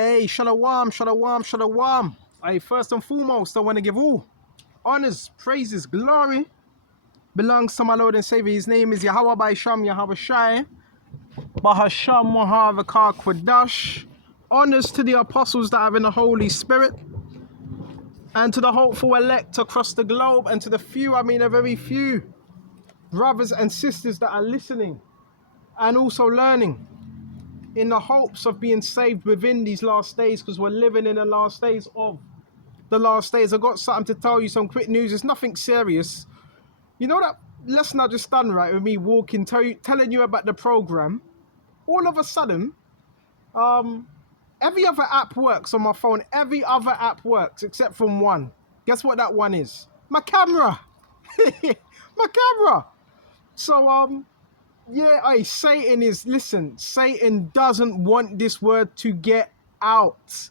Hey, shalom, shalom, shalom. Hey, first and foremost, I want to give all honors, praises, glory belongs to my Lord and Savior. His name is Yahweh by Sham, Yahweh Shai, Bahasham Mahavakar Kwadash. Honors to the apostles that have in the Holy Spirit, and to the hopeful elect across the globe, and to the few, I mean a very few, brothers and sisters that are listening and also learning in the hopes of being saved within these last days, because we're living in the last days of the last days. I've got something to tell you, some quick news. It's nothing serious. You know that lesson I just done, right, with me walking, telling you about the program? All of a sudden, every other app works on my phone. Every other app works except from one. Guess what that one is? My camera. My camera. So, yeah, Satan doesn't want this word to get out,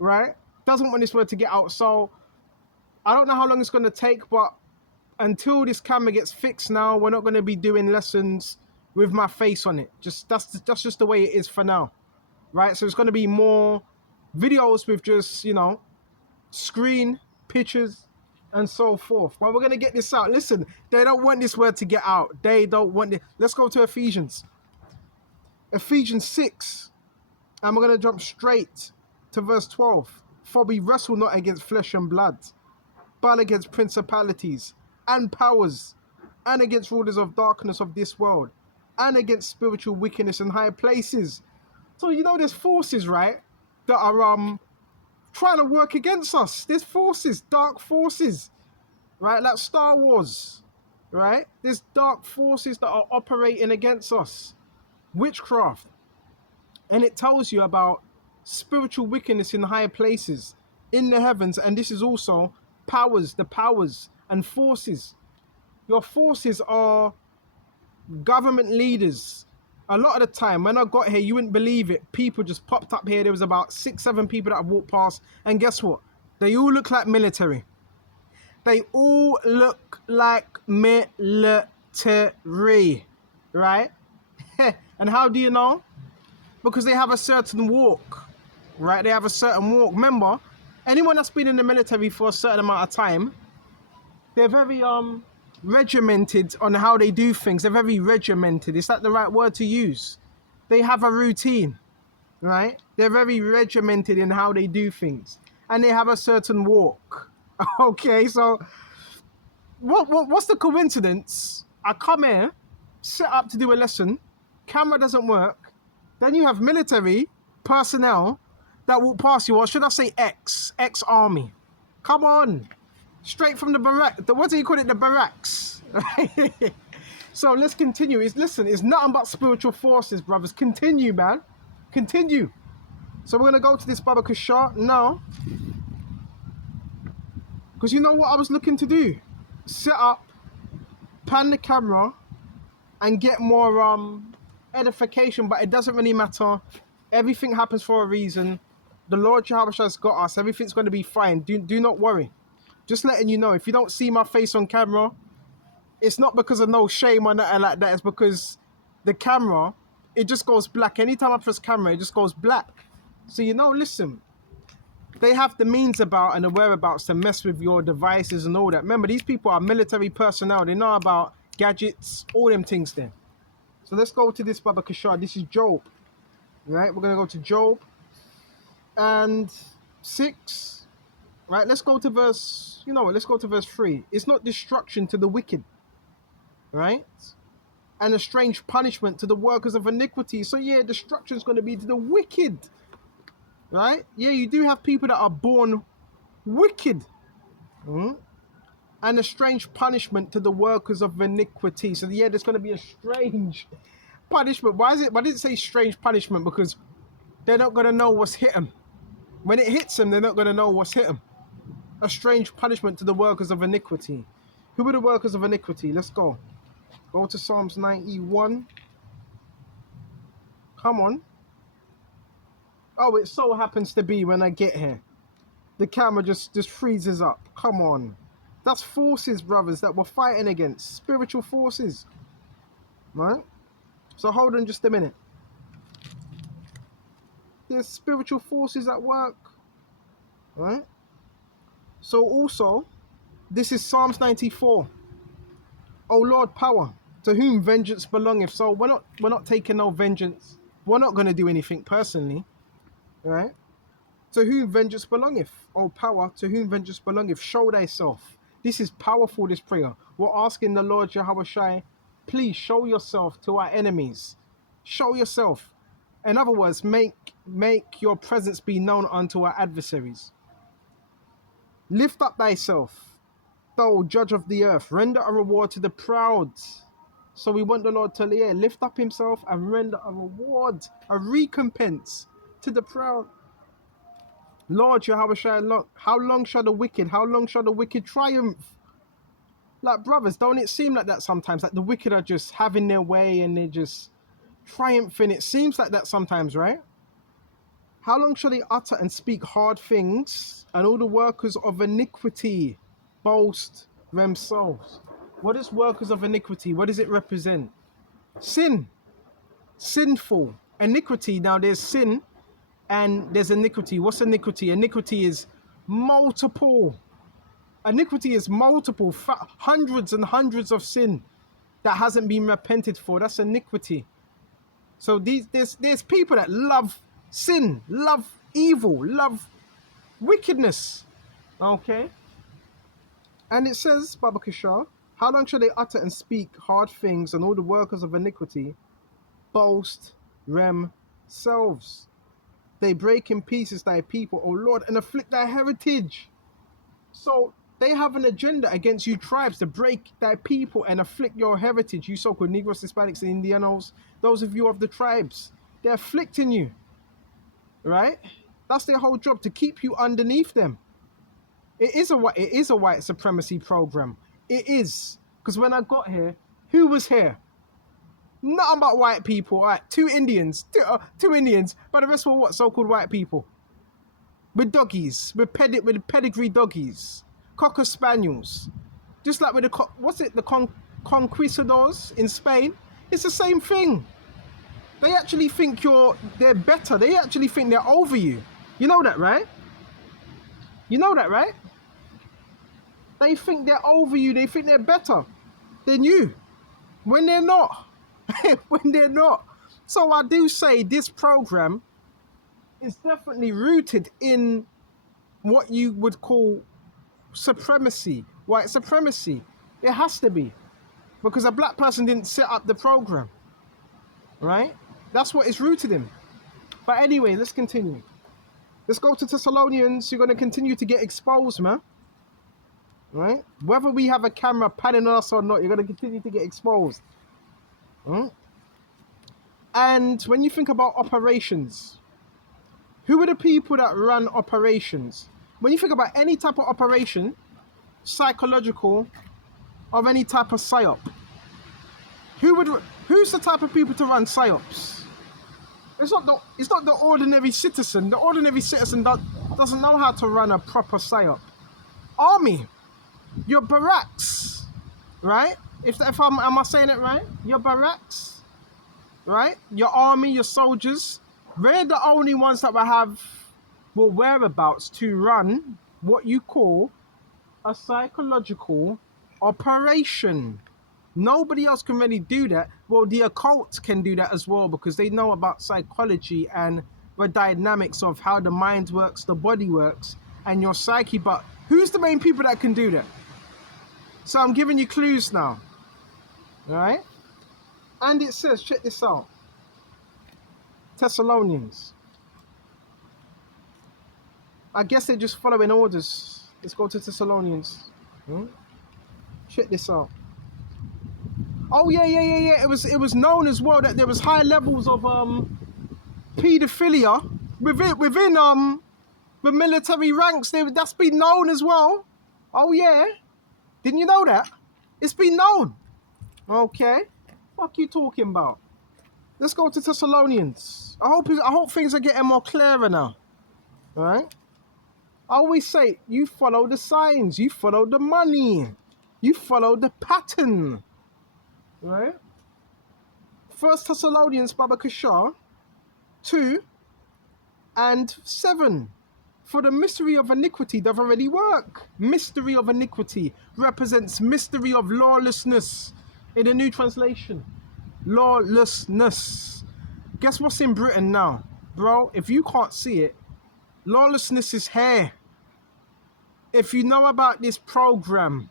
right? Doesn't want this word to get out. So I don't know how long it's going to take, but until this camera gets fixed now, we're not going to be doing lessons with my face on it. That's just the way it is for now, right? So it's going to be more videos with just, you know, screen, pictures, and so forth. But we're going to get this out. Listen, they don't want this word to get out. They don't want it. Let's go to Ephesians 6, and we're going to jump straight to verse 12. For we wrestle not against flesh and blood, but against principalities and powers, and against rulers of darkness of this world, and against spiritual wickedness in high places. So, you know, there's forces, right, that are trying to work against us. There's forces, dark forces, right, like Star Wars, right? There's dark forces that are operating against us. Witchcraft. And it tells you about spiritual wickedness in higher places in the heavens. And this is also powers, the powers and forces. Your forces are government leaders. A lot of the time when I got here, you wouldn't believe it, people just popped up here. There was about 6-7 people that I walked past, and guess what? They all look like military. They all look like military, right? And how do you know? Because they have a certain walk, right? They have a certain walk. Remember, anyone that's been in the military for a certain amount of time, they're very regimented on how they do things. They're very regimented. Is that the right word to use? They have a routine, right? They're very regimented in how they do things, and they have a certain walk. Okay, so what's the coincidence? I come here, set up to do a lesson, camera doesn't work, then you have military personnel that walk past you, or should I say ex-army. Come on. Straight from the barrack. What do you call it? The barracks. So let's continue. It's nothing but spiritual forces, brothers. Continue, man. Continue. So we're going to go to this Baba Kashar now. Because you know what I was looking to do? Set up, pan the camera, and get more edification. But it doesn't really matter. Everything happens for a reason. The Lord Jehovah has got us. Everything's going to be fine. Do not worry. Just letting you know, if you don't see my face on camera, it's not because of no shame or nothing like that. It's because the camera, it just goes black. Anytime I press camera, it just goes black. So, you know, listen, they have the means about and the whereabouts to mess with your devices and all that. Remember, these people are military personnel. They know about gadgets, all them things there. So let's go to this Baba Kashar. This is Job, right? We're going to go to Job and 6. Right, let's go to verse, let's go to verse 3. It's not destruction to the wicked, right? And a strange punishment to the workers of iniquity. So yeah, destruction is going to be to the wicked, right? Yeah, you do have people that are born wicked. And a strange punishment to the workers of iniquity. So yeah, there's going to be a strange punishment. Why did it say strange punishment? Because they're not going to know what's hit them. When it hits them, they're not going to know what's hit them. A strange punishment to the workers of iniquity. Who are the workers of iniquity? Let's go. Go to Psalms 91. Come on. Oh, it so happens to be when I get here, the camera just freezes up. Come on. That's forces, brothers, that we're fighting against. Spiritual forces. Right? So hold on just a minute. There's spiritual forces at work, right? So also, this is Psalms 94. O Lord, power, to whom vengeance belongeth. So we're not taking no vengeance. We're not going to do anything personally, right? To whom vengeance belongeth. O power, to whom vengeance belongeth. Show thyself. This is powerful, this prayer. We're asking the Lord Yahweh Shai, please show yourself to our enemies. Show yourself. In other words, make your presence be known unto our adversaries. Lift up thyself, thou judge of the earth. Render a reward to the proud. So we want the Lord to lift up himself and render a reward, a recompense to the proud. Lord, Yahweh, how long shall the wicked triumph? Like, brothers, don't it seem like that sometimes? Like the wicked are just having their way and they're just triumphing. It seems like that sometimes, right? How long shall they utter and speak hard things, and all the workers of iniquity boast themselves? What is workers of iniquity? What does it represent? Sin. Sinful. Iniquity. Now there's sin and there's iniquity. What's iniquity? Iniquity is multiple. Iniquity is multiple, hundreds and hundreds of sin that hasn't been repented for. That's iniquity. So there's people that love sin, love evil, love wickedness. Okay? And it says, Baba Kishar, how long shall they utter and speak hard things, and all the workers of iniquity boast themselves? They break in pieces thy people, O Lord, and afflict thy heritage. So they have an agenda against you tribes to break thy people and afflict your heritage, you so-called Negroes, Hispanics, and Indianos, those of you of the tribes. They're afflicting you, right? That's their whole job, to keep you underneath them. It is a white supremacy program. It is. Because when I got here, who was here? Nothing but white people. All right, two Indians, but the rest were what? So-called white people. With doggies, with pedigree doggies, cocker spaniels. Just like with the conquistadors in Spain? It's the same thing. They actually think they're better. They actually think they're over you. You know that, right? You know that, right? They think they're over you. They think they're better than you. When they're not. When they're not. So I do say this program is definitely rooted in what you would call supremacy, white supremacy. It has to be. Because a black person didn't set up the program. Right? That's what it's rooted in. But anyway, let's continue. Let's go to Thessalonians. You're going to continue to get exposed, man. Right? Whether we have a camera panning us or not, you're going to continue to get exposed. Right? And when you think about operations, who are the people that run operations? When you think about any type of operation, psychological, of any type of psyop, who's the type of people to run psyops? It's not the ordinary citizen. The ordinary citizen doesn't know how to run a proper psyop. Army, your barracks, right? Am I saying it right? Your barracks, right? Your army, your soldiers. They're the only ones that will have whereabouts to run what you call a psychological operation. Nobody else can really do that. Well, the occult can do that as well, because they know about psychology and the dynamics of how the mind works, the body works, and your psyche. But who's the main people that can do that? So I'm giving you clues now. All right? And it says, check this out. Thessalonians. I guess they're just following orders. Let's go to Thessalonians. Check this out. Oh yeah. It was known as well that there was high levels of pedophilia within the military ranks. That's been known as well. Oh yeah, didn't you know that? It's been known. Okay, what you talking about? Let's go to Thessalonians. I hope things are getting more clearer now. All right. I always say, you follow the signs, you follow the money, you follow the pattern. Right? 1 Thessalonians, Baba Kishar, 2, and 7. For the mystery of iniquity doth already work. Mystery of iniquity represents mystery of lawlessness in the New Translation. Lawlessness. Guess what's in Britain now? Bro, if you can't see it, lawlessness is here. If you know about this program,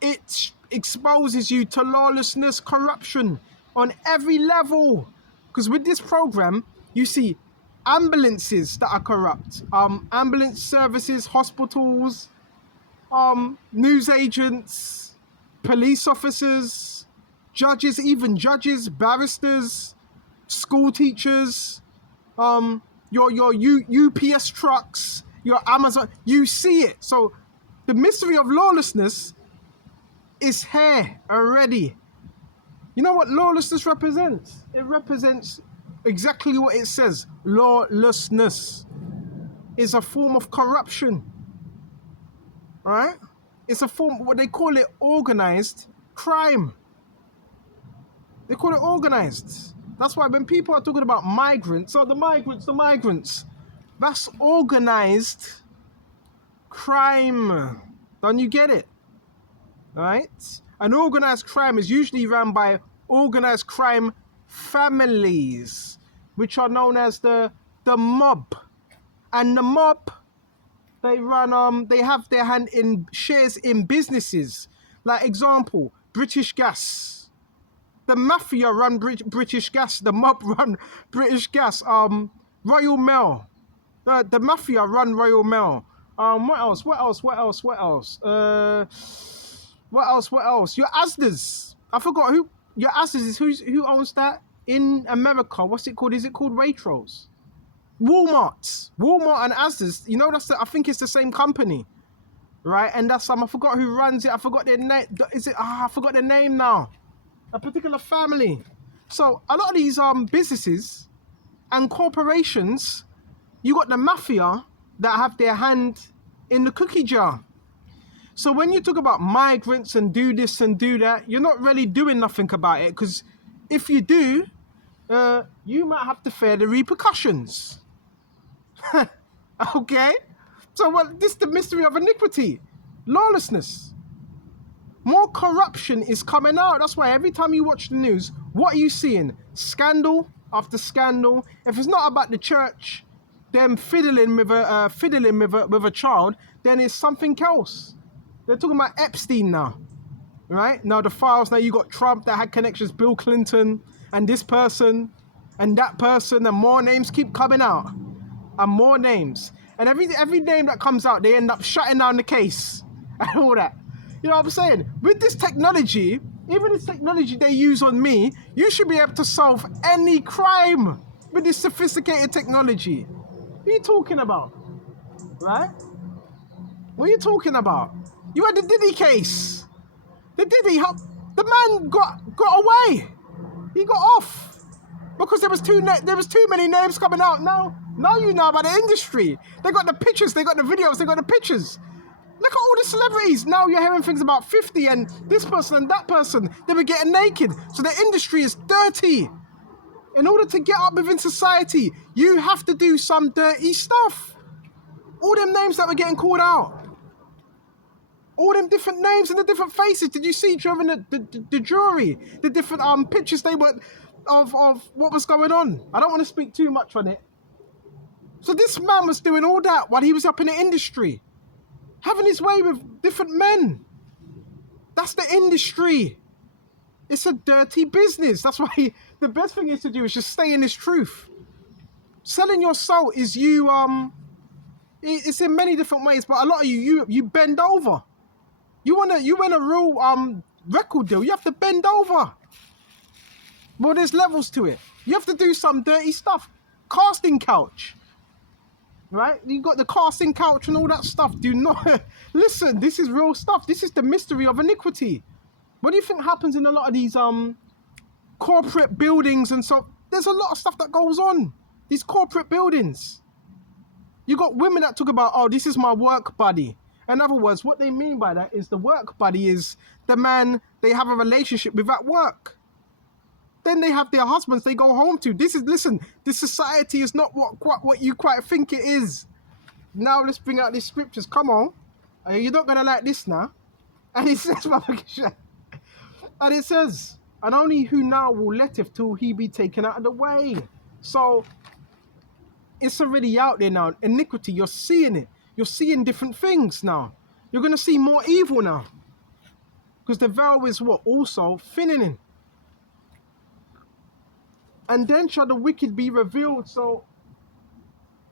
it exposes you to lawlessness, corruption on every level. Because with this program, you see ambulances that are corrupt, ambulance services, hospitals, news agents, police officers, judges, even judges, barristers, school teachers, your UPS trucks, your Amazon. You see it. So the mystery of lawlessness is here already. You know what lawlessness represents? It represents exactly what it says. Lawlessness is a form of corruption. Right? It's a form, what they call it, organized crime. They call it organized. That's why when people are talking about migrants, the migrants, that's organized crime. Don't you get it? Right? An organized crime is usually run by organized crime families, which are known as the mob. And the mob, they run, they have their hand in shares in businesses. Like example, British Gas. The mafia run British Gas. The mob run British Gas. Royal Mail. The mafia run Royal Mail. What else? What else? Your Asda's. I forgot who. Your Asda's is who owns that in America. What's it called? Is it called Waitrose? Walmart and Asda's. You know, I think it's the same company, right? And that's I forgot who runs it. I forgot their name. Is it? I forgot their name now. A particular family. So a lot of these businesses and corporations, you got the mafia that have their hand in the cookie jar. So when you talk about migrants and do this and do that, you're not really doing nothing about it, because if you do, you might have to bear the repercussions. Okay? So this is the mystery of iniquity. Lawlessness. More corruption is coming out. That's why every time you watch the news, what are you seeing? Scandal after scandal. If it's not about the church, them fiddling with a child, then it's something else. They're talking about Epstein now, right? Now the files. Now you got Trump that had connections, Bill Clinton, and this person, and that person, and more names keep coming out, and more names. And every name that comes out, they end up shutting down the case and all that. You know what I'm saying? With this technology, even this technology they use on me, you should be able to solve any crime with this sophisticated technology. What are you talking about? Right? What are you talking about? You had the Diddy case. The man got away. He got off because there was too many names coming out. Now you know about the industry. They got the pictures, they got the videos, they got the pictures. Look at all the celebrities. Now you're hearing things about 50 and this person and that person. They were getting naked. So the industry is dirty. In order to get up within society, you have to do some dirty stuff. All them names that were getting called out. All them different names and the different faces. Did you see during the jury? The different pictures they were of what was going on. I don't want to speak too much on it. So this man was doing all that while he was up in the industry. Having his way with different men. That's the industry. It's a dirty business. That's why the best thing is to do is just stay in this truth. Selling your soul is you, it's in many different ways, but a lot of you bend over. You want a real record deal, you have to bend over. Well, there's levels to it. You have to do some dirty stuff. Casting couch. Right? You got the casting couch and all that stuff. Do not listen, this is real stuff. This is the mystery of iniquity. What do you think happens in a lot of these corporate buildings and so? There's a lot of stuff that goes on. These corporate buildings. You got women that talk about, oh, this is my work buddy. In other words, what they mean by that is the work buddy is the man they have a relationship with at work. then they have their husbands they go home to. Listen, this society is not what you quite think it is. Now let's bring out these scriptures. Come on. You're not going to like this now. And it says, and it says, and only who now will letteth till he be taken out of the way. So it's already out there now. Iniquity, you're seeing it. You're seeing different things now. You're going to see more evil now. Because the veil is what? Also thinning. And then shall the wicked be revealed. So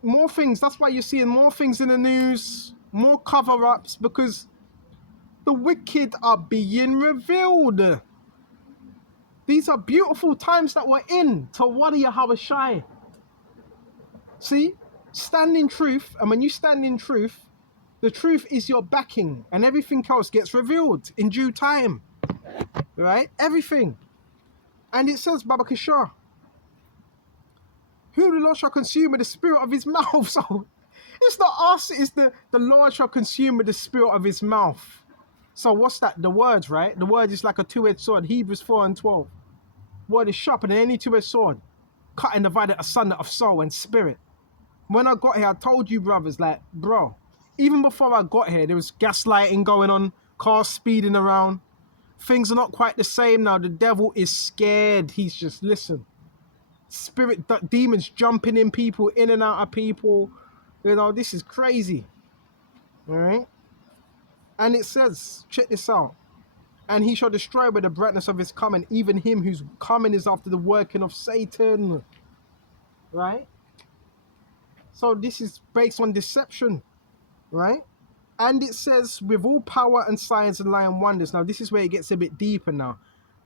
more things. That's why you're seeing more things in the news. More cover-ups. Because the wicked are being revealed. These are beautiful times that we're in. Tawadi Yahabashai. See? Stand in truth. And when you stand in truth, the truth is your backing. And everything else gets revealed in due time. Right? Everything. And it says, Baba Kishar, who the Lord shall consume with the spirit of his mouth. So it's not us, it's the Lord shall consume with the spirit of his mouth. So what's that? The words, right? The word is like a two-edged sword. Hebrews 4:12. Word is sharper than any two-edged sword, cut and divided asunder of soul and spirit. When I got here, I told you brothers, like, bro, even before I got here, there was gaslighting going on, cars speeding around. Things are not quite the same now. The devil is scared. He's just, listen. Spirit demons jumping in people, in and out of people. You know, this is crazy. All right. And it says, check this out. And he shall destroy with the brightness of his coming, even him whose coming is after the working of Satan. Right. So this is based on deception. Right. And it says, with all power and signs and lying wonders. Now, this is where it gets a bit deeper now.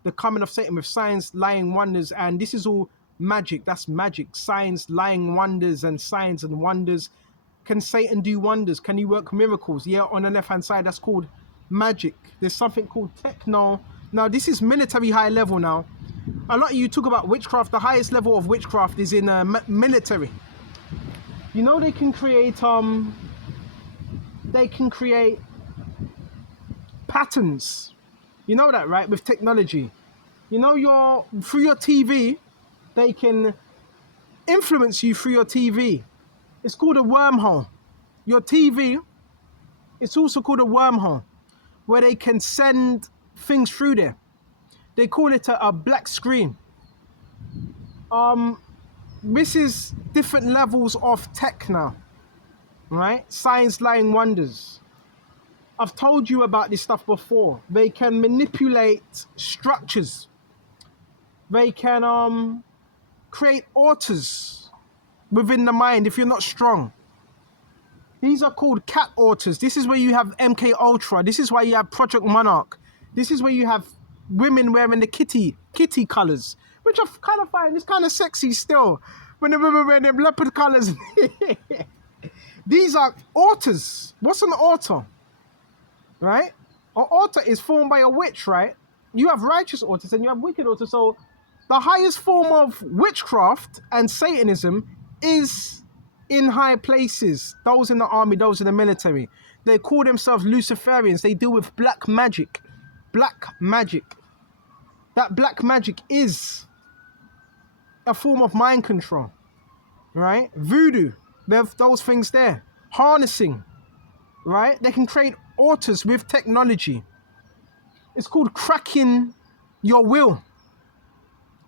The coming of Satan with signs, lying wonders. And this is all magic. That's magic. Signs, lying wonders, and signs and wonders. Can Satan do wonders? Can he work miracles? Yeah, on the left hand side, that's called magic. There's something called techno. Now this is military high level now. A lot of you talk about witchcraft. The highest level of witchcraft is in military. You know, they can create patterns. You know that, right? With technology. You know, through your TV, they can influence you through your TV. It's called a wormhole. Your TV, it's also called a wormhole, where they can send things through there. They call it a black screen. This is different levels of tech now, right? Signs, lying wonders. I've told you about this stuff before. They can manipulate structures. They can create altars within the mind if you're not strong. These are called cat altars. This is where you have MK Ultra. This is why you have Project Monarch. This is where you have women wearing the kitty colors, which I kind of find is kind of sexy still. When the women wear them leopard colors. These are altars. What's an altar? Right? An altar is formed by a witch, right? You have righteous altars and you have wicked altars. So the highest form of witchcraft and Satanism is in high places. Those in the army, those in the military. They call themselves Luciferians. They deal with black magic. Black magic. That black magic is a form of mind control. Right? Voodoo. They have those things there. Harnessing. Right? They can create altars with technology. It's called cracking your will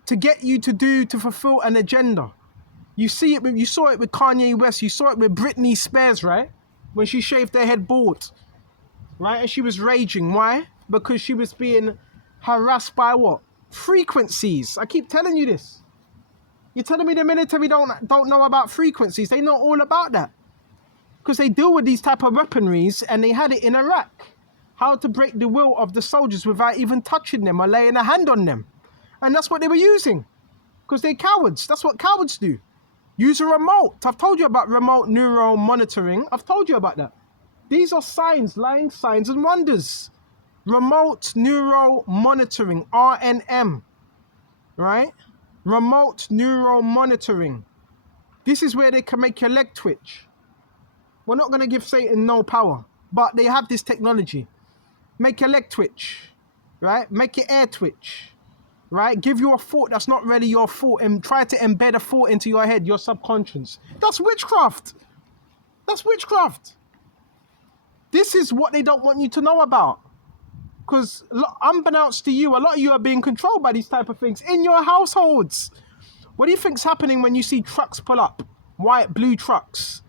to get you to fulfill an agenda. You saw it with Kanye West. You saw it with Britney Spears, right? When she shaved her head bald, right? And she was raging. Why? Because she was being harassed by what? Frequencies. I keep telling you this. You're telling me the military don't know about frequencies. They know all about that. Because they deal with these type of weaponries, and they had it in Iraq. How to break the will of the soldiers without even touching them or laying a hand on them. And that's what they were using. Because they're cowards. That's what cowards do. Use a remote. I've told you about remote neural monitoring. I've told you about that. These are signs, lying signs and wonders. Remote neural monitoring, RNM. Right? Remote neural monitoring. This is where they can make your leg twitch. We're not going to give Satan no power. But they have this technology. Make your leg twitch. Right? Make your ear twitch. right? Give you a thought that's not really your thought and try to embed a thought into your head, your subconscious. That's witchcraft. That's witchcraft. This is what they don't want you to know about. Because unbeknownst to you, a lot of you are being controlled by these type of things in your households. What do you think's happening when you see trucks pull up? White, blue trucks.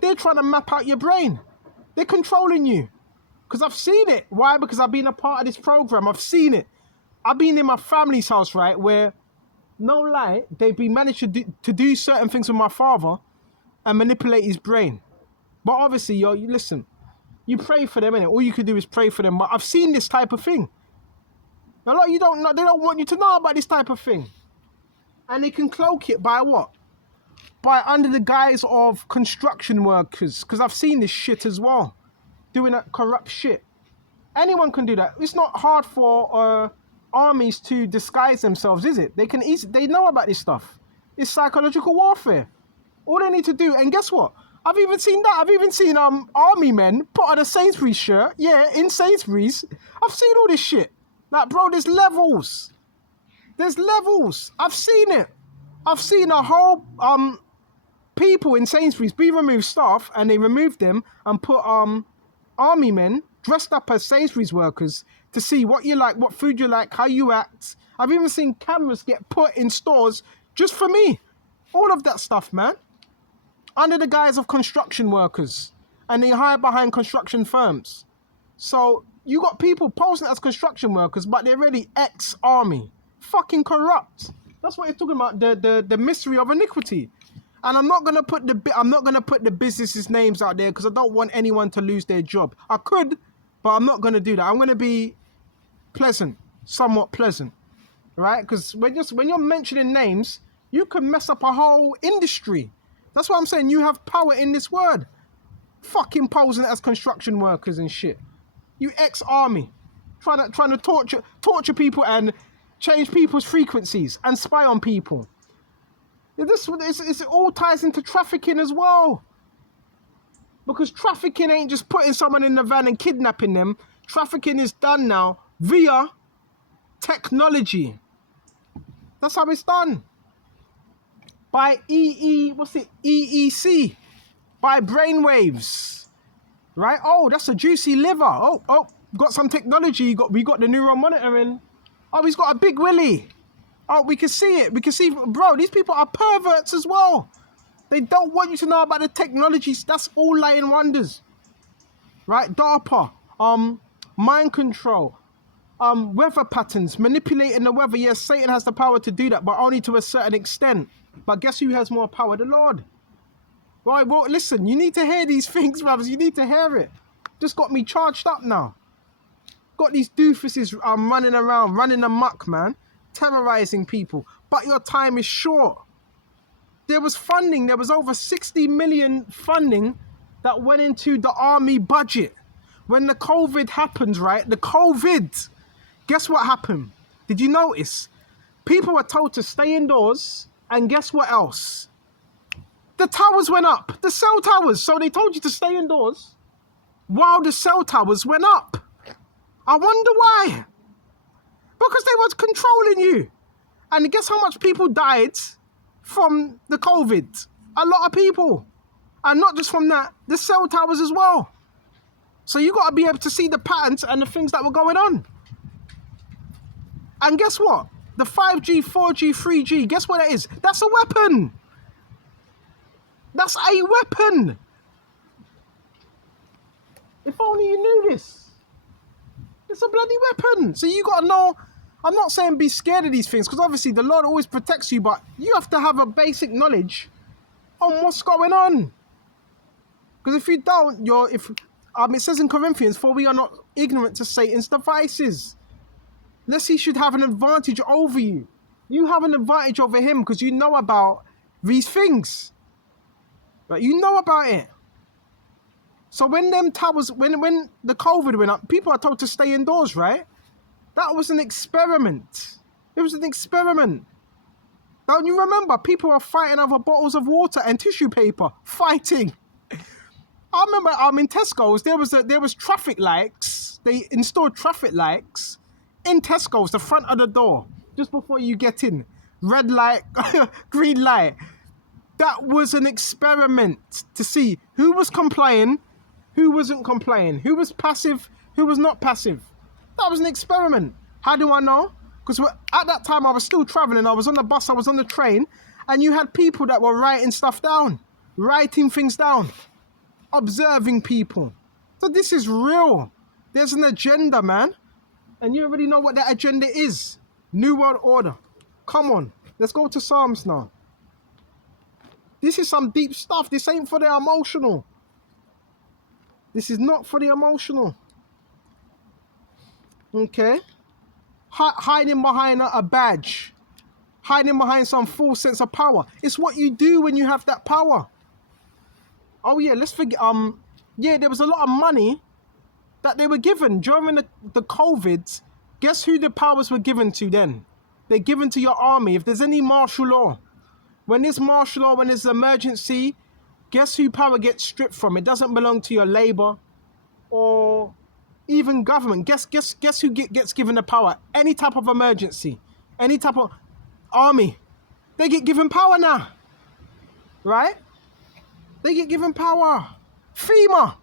They're trying to map out your brain. They're controlling you. Because I've seen it. Why? Because I've been a part of this program. I've seen it. I've been in my family's house, right, where, no lie, they've been managed to do certain things with my father and manipulate his brain. But obviously, you listen, you pray for them, innit? All you can do is pray for them. But I've seen this type of thing. A lot of you don't know, they don't want you to know about this type of thing. And they can cloak it by what? By under the guise of construction workers. Because I've seen this shit as well. Doing that corrupt shit. Anyone can do that. It's not hard for armies to disguise themselves, is it? They know about this stuff. It's psychological warfare. All they need to do, and guess what? I've even seen that. I've even seen army men put on a Sainsbury's shirt. Yeah, in Sainsbury's. I've seen all this shit. Like, bro, there's levels. There's levels. I've seen it. I've seen a whole people in Sainsbury's be removed staff, and they removed them and put army men dressed up as Sainsbury's workers to see what you like, what food you like, how you act. I've even seen cameras get put in stores just for me. All of that stuff, man. Under the guise of construction workers. And they hide behind construction firms. So you got people posing as construction workers, but they're really ex-army. Fucking corrupt. That's what it's talking about, the mystery of iniquity. And I'm not gonna put the businesses' names out there because I don't want anyone to lose their job. I could, but I'm not gonna do that. I'm gonna be pleasant, somewhat pleasant, right? Because when you're mentioning names, you can mess up a whole industry. That's what I'm saying. You have power in this word. Fucking posing as construction workers and shit. You ex-army, trying to torture people and change people's frequencies and spy on people. It all ties into trafficking as well. Because trafficking ain't just putting someone in the van and kidnapping them. Trafficking is done now via technology. That's how it's done. By EEC. By brainwaves. Right? Oh, that's a juicy liver. Oh, got some technology. We got the neuron monitoring. Oh, he's got a big willy. Oh, we can see it. We can see, bro, these people are perverts as well. They don't want you to know about the technologies. That's all lying wonders. Right? DARPA. Mind control. Weather patterns. Manipulating the weather. Yes, Satan has the power to do that, but only to a certain extent. But guess who has more power? The Lord. Right, well, listen, you need to hear these things, brothers. You need to hear it. Just got me charged up now. Got these doofuses running around, running amok, man. Terrorizing people. But your time is short. There was funding. There was over 60 million funding that went into the army budget. When the COVID happened, right? The COVID. Guess what happened? Did you notice? People were told to stay indoors. And guess what else? The towers went up. The cell towers. So they told you to stay indoors while the cell towers went up. I wonder why. Because they was controlling you. And guess how much people died from the COVID? A lot of people. And not just from that, the cell towers as well. So you got to be able to see the patterns and the things that were going on. And guess what? The 5G, 4G, 3G, guess what it is? That's a weapon. That's a weapon. If only you knew this. It's a bloody weapon. So you got to know. I'm not saying be scared of these things, because obviously the Lord always protects you, but you have to have a basic knowledge on what's going on. Because if you don't, it says in Corinthians, for we are not ignorant to Satan's devices. Lest he should have an advantage over you. You have an advantage over him because you know about these things. Right? You know about it. So when them towers, when the COVID went up, people are told to stay indoors, right? That was an experiment. It was an experiment. Don't you remember? People are fighting over bottles of water and tissue paper. Fighting. I remember in Tesco's, there was traffic lights. They installed traffic lights in Tesco's, the front of the door. just before you get in. Red light, green light. That was an experiment to see who was complying, who wasn't complying, who was passive, who was not passive. That was an experiment. How do I know? Because at that time I was still traveling. I was on the bus, I was on the train, and you had people that were writing stuff down, writing things down, observing people. So this is real. There's an agenda, man. And you already know what that agenda is. New World Order. Come on, let's go to Psalms now. This is some deep stuff. This ain't for the emotional. This is not for the emotional. Okay? Hiding behind a badge. Hiding behind some false sense of power. It's what you do when you have that power. Oh yeah, let's forget. Yeah, there was a lot of money that they were given during the COVID. Guess who the powers were given to then? They're given to your army. If there's any martial law, when there's martial law, when there's emergency, guess who power gets stripped from? It doesn't belong to your labor or even government. Guess who gets given the power? Any type of emergency, any type of army, they get given power now, right? They get given power. FEMA.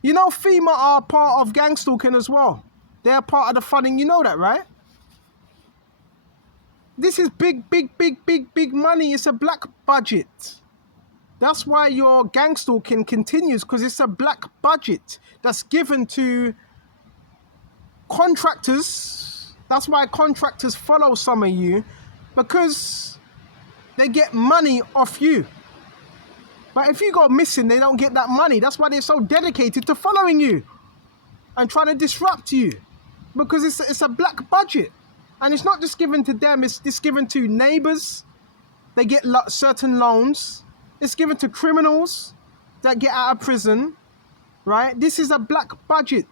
You know FEMA are part of gang stalking as well. They're part of the funding. You know that, right? This is big money. It's a black budget. That's why your gang stalking continues, because it's a black budget that's given to contractors. That's why contractors follow some of you, because they get money off you. But if you go missing, they don't get that money. That's why they're so dedicated to following you and trying to disrupt you, because it's a black budget. And it's not just given to them, it's given to neighbors. They get certain loans. It's given to criminals that get out of prison, right? This is a black budget.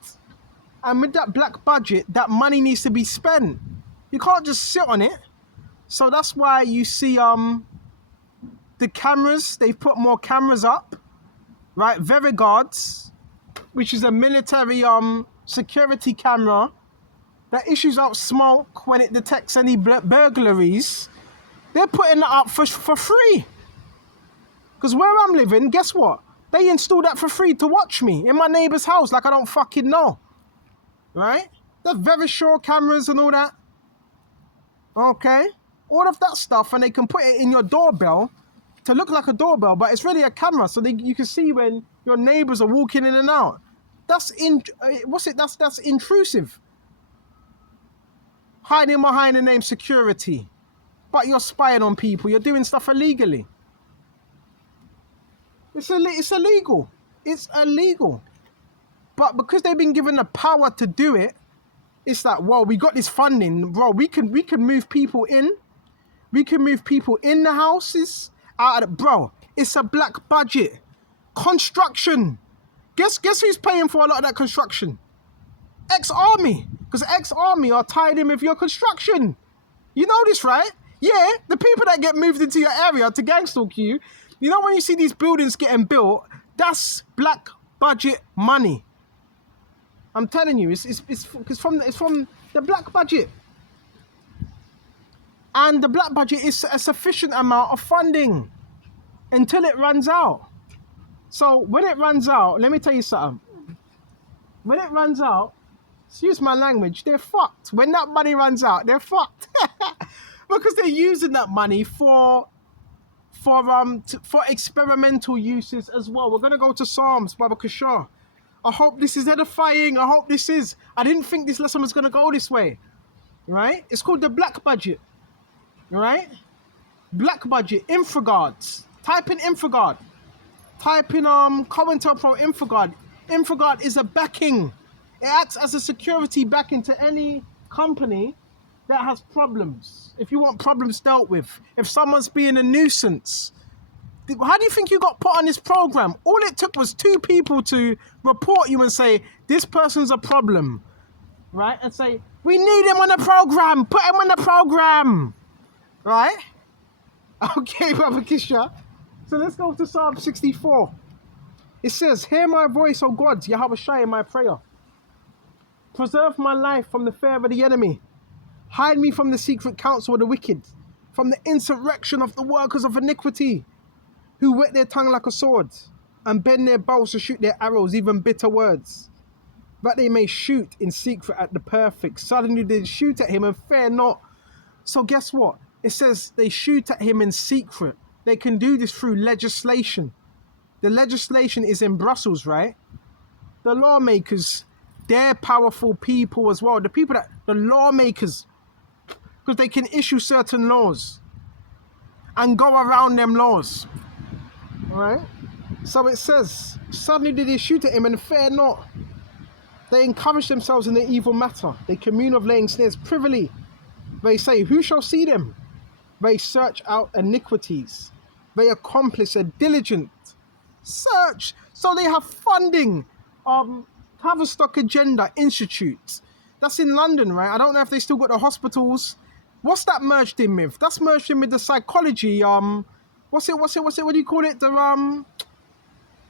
And with that black budget, that money needs to be spent. You can't just sit on it. So that's why you see the cameras, they've put more cameras up, right? Verigards, which is a military security camera that issues out smoke when it detects any burglaries. They're putting that up for free. Because where I'm living, guess what? They installed that for free to watch me in my neighbor's house like I don't fucking know. Right? There's very sure cameras and all that. Okay? All of that stuff, and they can put it in your doorbell to look like a doorbell, but it's really a camera, so you can see when your neighbors are walking in and out. That's that's intrusive. Hiding behind the name security, but you're spying on people. You're doing stuff illegally. It's illegal. It's illegal. But because they've been given the power to do it, it's like, well, we got this funding, bro. We can move people in. We can move people in the houses. Out of bro, it's a black budget. Construction. Guess who's paying for a lot of that construction? Ex-army. Because ex-army are tied in with your construction. You know this, right? Yeah, the people that get moved into your area to gang stalk you, you know when you see these buildings getting built, that's black budget money. I'm telling you, it's from the black budget. And the black budget is a sufficient amount of funding until it runs out. So when it runs out, let me tell you something. When it runs out, excuse my language, they're fucked. When that money runs out, they're fucked. Because they're using that money for experimental uses as well. We're going to go to Psalms, Baba Kishar. I hope this is edifying. I hope this is. I didn't think this lesson was going to go this way. Right? It's called the black budget. Right? Black budget, InfraGuards. Type in InfraGuard. Type in COINTELPRO InfraGuard. InfraGuard is a backing. It acts as a security backing to any company that has problems. If you want problems dealt with, if someone's being a nuisance. How do you think you got put on this program? All it took was 2 people to report you and say, this person's a problem. Right? And say, we need him on the program. Put him on the program. Right? Okay, Brother Kisha. So let's go to Psalm 64. It says, hear my voice, O God, Yahweh Shai, in my prayer. Preserve my life from the fear of the enemy. Hide me from the secret counsel of the wicked, from the insurrection of the workers of iniquity, who whet their tongue like a sword, and bend their bows to shoot their arrows, even bitter words, that they may shoot in secret at the perfect. Suddenly they shoot at him and fear not. So guess what? It says they shoot at him in secret. They can do this through legislation. The legislation is in Brussels, right? The lawmakers, they're powerful people as well. The lawmakers, because they can issue certain laws and go around them laws. All right? So it says, suddenly did they shoot at him and fear not. They encourage themselves in the evil matter. They commune of laying snares privily. They say, who shall see them? They search out iniquities. They accomplish a diligent search. So they have funding. Tavistock Agenda Institute. That's in London, right? I don't know if they still got the hospitals. What's that merged in with? That's merged in with the psychology. What do you call it? The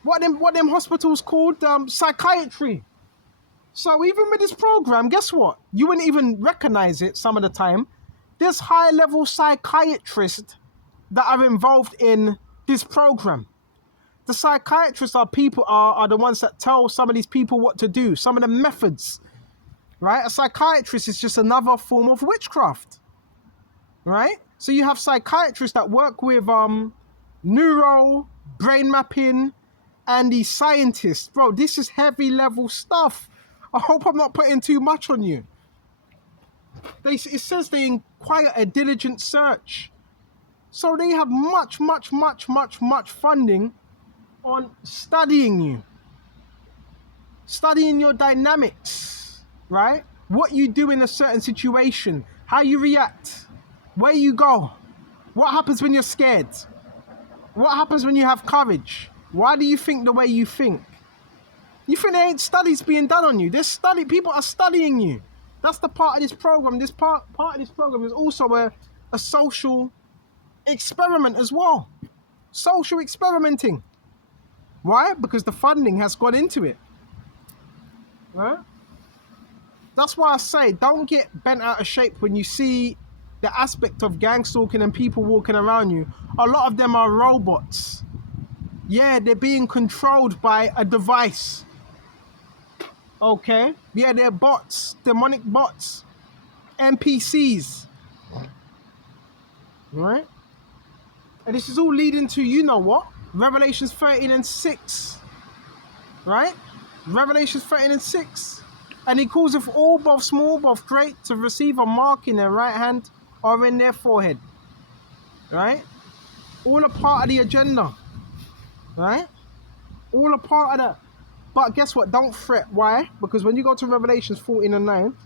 what them hospitals called? Psychiatry. So even with this program, guess what? You wouldn't even recognize it some of the time. There's high-level psychiatrists that are involved in this program. The psychiatrists are the ones that tell some of these people what to do, some of the methods, right? A psychiatrist is just another form of witchcraft, right? So you have psychiatrists that work with neuro, brain mapping, and these scientists. Bro, this is heavy-level stuff. I hope I'm not putting too much on you. It says they inquire a diligent search. So they have much funding on studying you. Studying your dynamics, right? What you do in a certain situation, how you react, where you go, what happens when you're scared, what happens when you have courage, why do you think the way you think? You think there ain't studies being done on you? People are studying you. That's the part of this program. This part of this program is also a social experiment as well. Social experimenting. Why? Because the funding has gone into it. Right? That's why I say don't get bent out of shape when you see the aspect of gang stalking and people walking around you. A lot of them are robots. Yeah, they're being controlled by a device. Okay? Yeah, they're bots, demonic bots, NPCs. Right? And this is all leading to, you know what? Revelations 13 and 6. Right? Revelations 13 and 6. And he calls of all, both small, both great, to receive a mark in their right hand or in their forehead. Right? All a part of the agenda. Right? All a part of that. But guess what? Don't fret. Why? Because when you go to Revelations 14 and 9,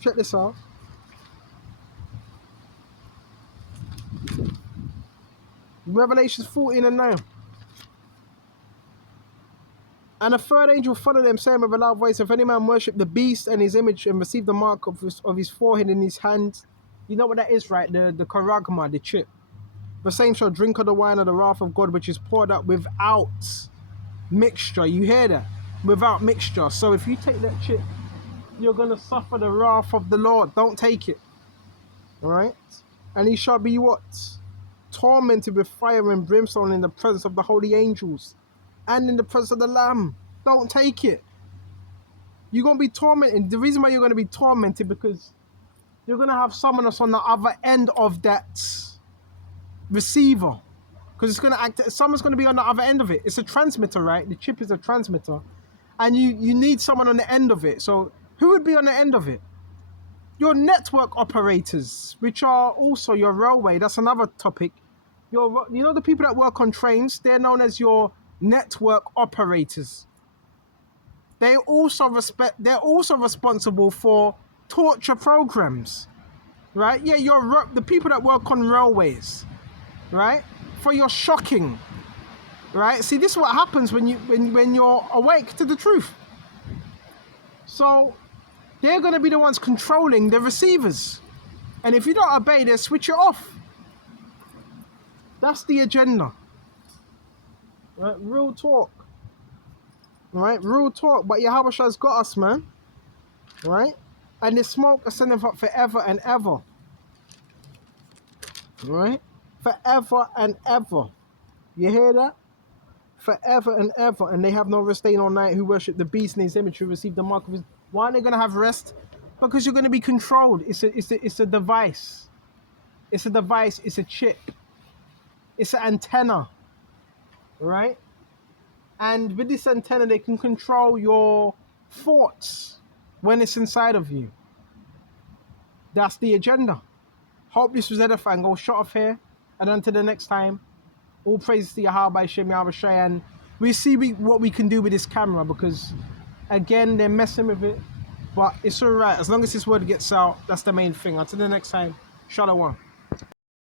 check this out. Revelations 14 and 9. And a third angel followed them, saying with a loud voice, if any man worship the beast and his image and receive the mark of his forehead in his hand, you know what that is, right? The charagma, the chip. The same shall drink of the wine of the wrath of God, which is poured out without mixture. You hear that? Without mixture. So if you take that chip, you're going to suffer the wrath of the Lord. Don't take it. All right? And he shall be what? Tormented with fire and brimstone in the presence of the holy angels and in the presence of the Lamb. Don't take it. You're going to be tormented. The reason why you're going to be tormented because you're going to have someone that's on the other end of that receiver. Because it's going to act, someone's going to be on the other end of it. It's a transmitter, right? The chip is a transmitter. And you need someone on the end of it. So who would be on the end of it? Your network operators, which are also your railway. That's another topic. You know the people that work on trains? They're known as your network operators. They're also responsible for torture programs, right? Yeah, the people that work on railways, right? For your shocking, right? See, this is what happens when you're awake to the truth. So they're going to be the ones controlling the receivers, and if you don't obey, they'll switch it off. That's the agenda. Right? Real talk. Right? Real talk. But Yahweh has got us, man. Right? And the smoke ascending up forever and ever. Right? Forever and ever. You hear that? Forever and ever. And they have no rest day nor night who worship the beast in his image who receive the mark of his. Why are they gonna have rest? Because you're gonna be controlled. It's a device. It's a device, it's a chip. It's an antenna. Right? And with this antenna they can control your thoughts when it's inside of you. That's the agenda. Hope this was edifying. Go shut off here. And until the next time, all praise to Yahweh Shem Yahweh Shai. And we see what we can do with this camera, because again they're messing with it. But it's alright. As long as this word gets out, that's the main thing. Until the next time, Shalom.